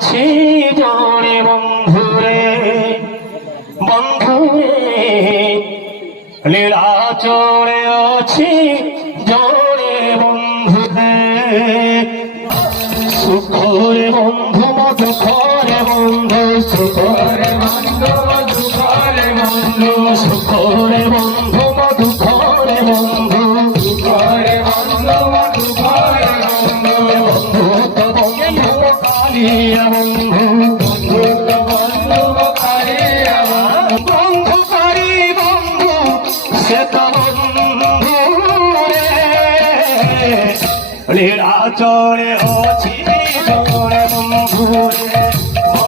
আছি জোরে বন্ধুরে বন্ধুরে লীলা চড়ে আছি জোরে বন্ধুরে সুখরে বন্ধু মধুখরে বন্ধু সুখরে বন্ধু মধুখরে বন্ধু সুখরে বন্ধু মধুখরে বন্ধু সুখরে বন্ধু মধুখরে বন্ধু বন্ধু তো বন্ধু কালিয়া বন্ধু বন্ধু তো বন্ধু